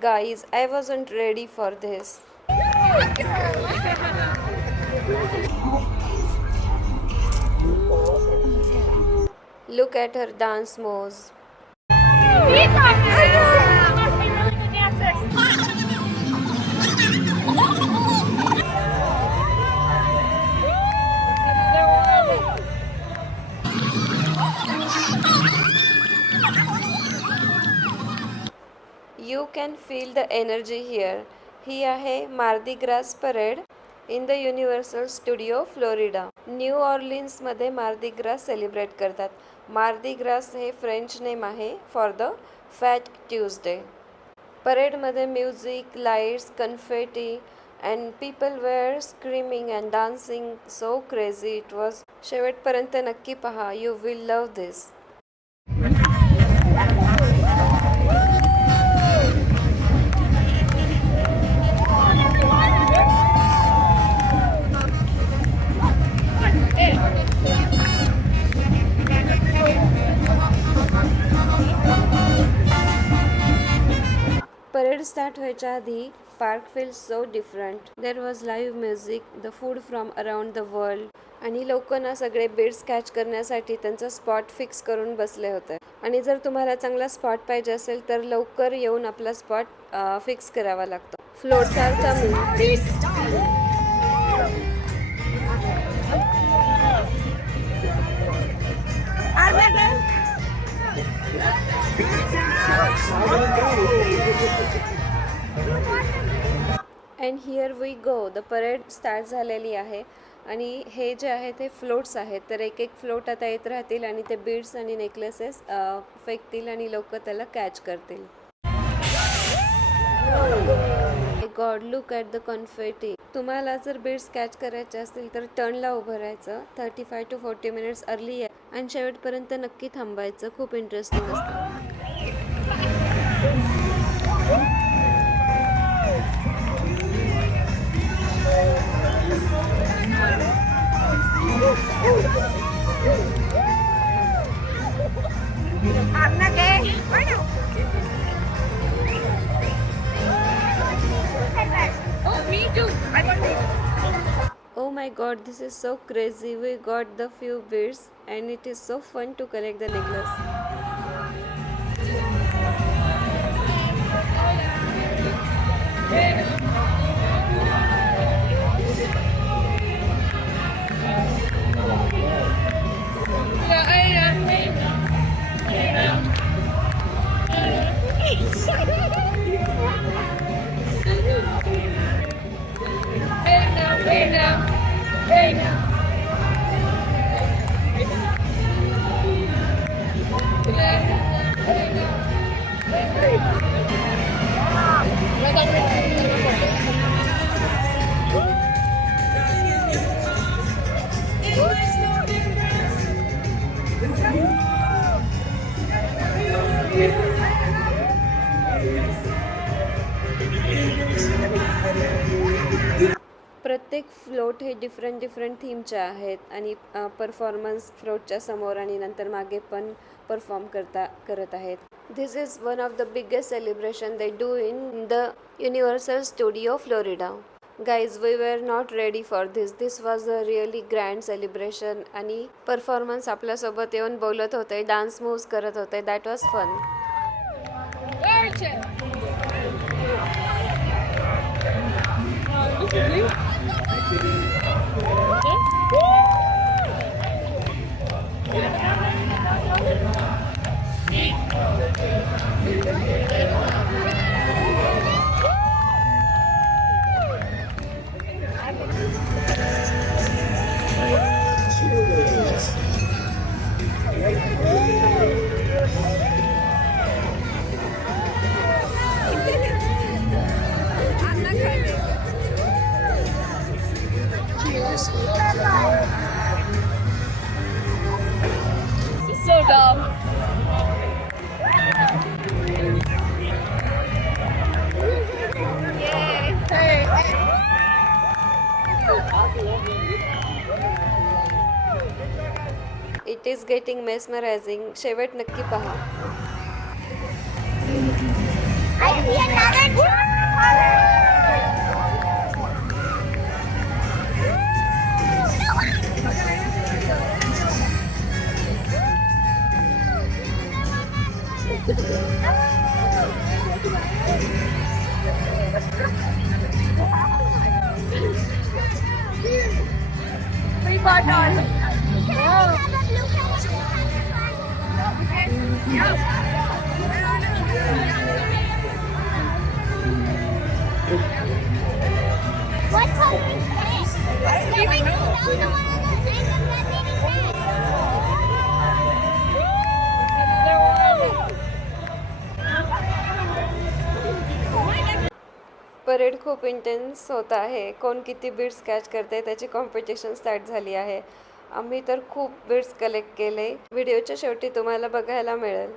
Guys, I wasn't ready for this. Look at her dance moves. Must be really good dancers. You can feel the energy here. ही आहे Mardi Gras parade in the universal studio Florida. New ऑर्लिन्समध्ये Mardi Gras celebrate करतात. Mardi Gras हे French name आहे for the fat Tuesday. परेडमध्ये music, lights, confetti and people were screaming and dancing so crazy it was. शेवटपर्यंत नक्की पहा. You will love this. Parade start व्हायच्या आधी park feel so different. There was live music, the food from around the world आणि लोक ना सगळे bits catch करण्यासाठी त्यांचा स्पॉट फिक्स करून बसले होते. आणि जर तुम्हाला चांगला स्पॉट पाहिजे असेल तर लवकर येऊन आपला स्पॉट फिक्स करावा लागतो. Floats are coming. And here we go. The parade start झालेली आहे आणि हे जे आहे ते फ्लोट्स आहेत. तर एक एक फ्लोट आता येत राहतील आणि ते बीड्स आणि नेकलेसेस फेकतील आणि लोक त्याला कॅच करतील. God, look at the confetti. तुम्हाला जर बीड्स कॅच करायचे असतील तर टर्नला उभं राहायचं. 35 to 40 मिनिट्स अर्ली आहे आणि शेवटपर्यंत नक्की थांबायचं. खूप इंटरेस्टिंग असतं. Oh my god, this is so crazy. We got the few beads and it is so fun to collect the necklace. प्रत्येक फ्लोट हे डिफरंट थीमचे आहेत आणि परफॉर्मन्स फ्लोटच्या समोर आणि नंतर मागे पण परफॉर्म करत आहेत. This is one of the biggest celebration they do in the universal studio Florida. Guys, we were not ready for this. This was a really grand celebration आणि परफॉर्मन्स आपल्यासोबत येऊन बोलत होते, डान्स मूव्स करत होते. That was fun. So dumb. It is getting mesmerising. शेवट नक्की पहा. I see another Free bar on. What color is this? No, I don't know what it is. Parade खूप इंटेन्स होत आहे. कोण किती बीड्स कॅच करते त्याची कॉम्पिटिशन स्टार्ट झाली आहे. आम्ही तर खूप बीड्स कलेक्ट केले. व्हिडिओच्या शेवटी तुम्हाला बघायला मिळेल.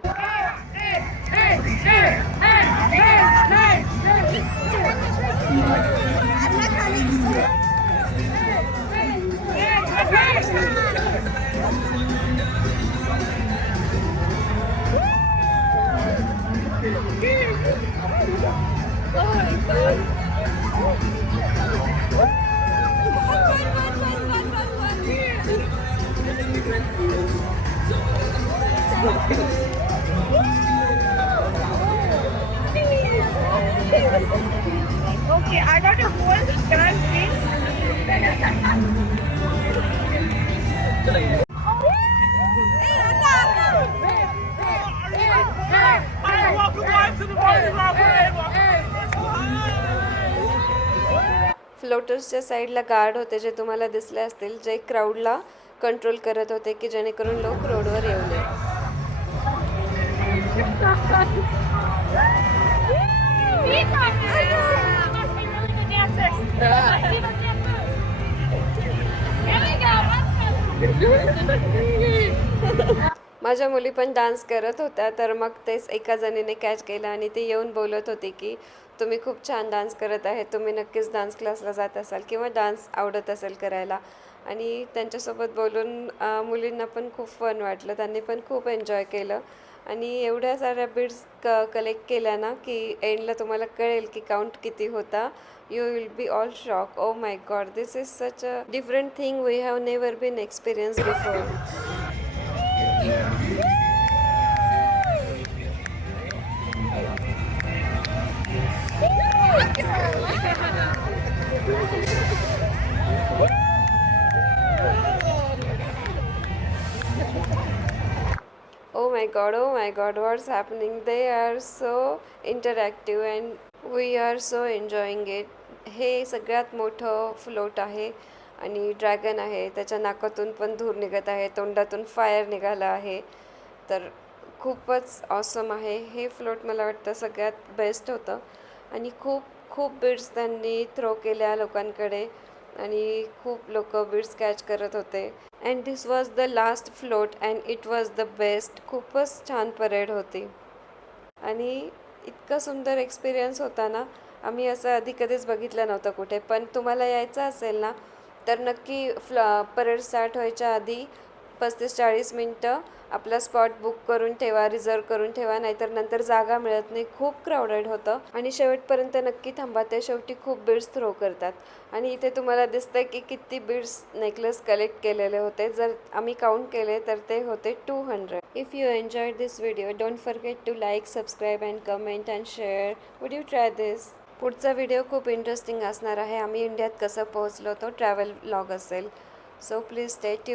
Okay, I got a whole crunch. फ्लोटर्सच्या साईडला गार्ड होते जे तुम्हाला दिसले असतील, जे क्राऊडला कंट्रोल करत होते की जेणेकरून लोक रोडवर येऊ नये. माझ्या मुली पण डान्स करत होत्या, तर मग तेच एका जणीने कॅच केलं आणि ती येऊन बोलत होती की तुम्ही खूप छान डान्स करत आहे, तुम्ही नक्कीच डान्स क्लासला जात असाल किंवा डान्स आवडत असेल करायला. आणि त्यांच्यासोबत बोलून मुलींना पण खूप फन वाटलं, त्यांनी पण खूप एन्जॉय केलं. आणि एवढ्या साऱ्या बीड्स कलेक्ट केल्या ना की एंडला तुम्हाला कळेल की काउंट किती होता. You will be all shock. Oh my God, this is such a different thing we have never been experience before. Oh my god, what's happening? They are so interactive and we are so enjoying it. हे सगळ्यात मोठं फ्लोट आहे आणि ड्रॅगन आहे. त्याच्या नाकातून पण धूर निघत आहे, तोंडातून फायर निघाला आहे. तर खूपच ऑसम आहे हे फ्लोट. मला वाटतं सगळ्यात बेस्ट होतं. आणि खूप खूप बीड्स त्यांनी थ्रो केल्या लोकांकडे आणि खूप लोक बीड्स कॅच करत होते. And this was the last float and it was the best. खूपच छान परेड होती आणि इतकं सुंदर एक्सपिरियन्स होता ना. आम्ही असं आधी कधीच बघितलं नव्हतं कुठे. पण तुम्हाला यायचं असेल ना तर नक्की परेड स्टार्ट व्हायच्या आधी 35-40 मिनटं आपला स्पॉट बुक करून ठेवा, रिझर्व करून ठेवा, नाहीतर नंतर जागा मिळत नाही. खूप क्राऊडेड होतं आणि शेवटपर्यंत नक्की थांबा. ते शेवटी खूप बीड्स थ्रो करतात. आणि इथे तुम्हाला दिसतंय की किती बीड्स नेकलेस कलेक्ट केलेले होते. जर आम्ही काउंट केले तर ते होते 200. If you enjoyed this video don't forget to like, subscribe and comment and share. Would you try this? पुढचा व्हिडिओ खूप इंटरेस्टिंग असणार आहे. आम्ही इंडियात कसं पोहोचलो तो ट्रॅव्हल व्लॉग असेल. So please stay tune.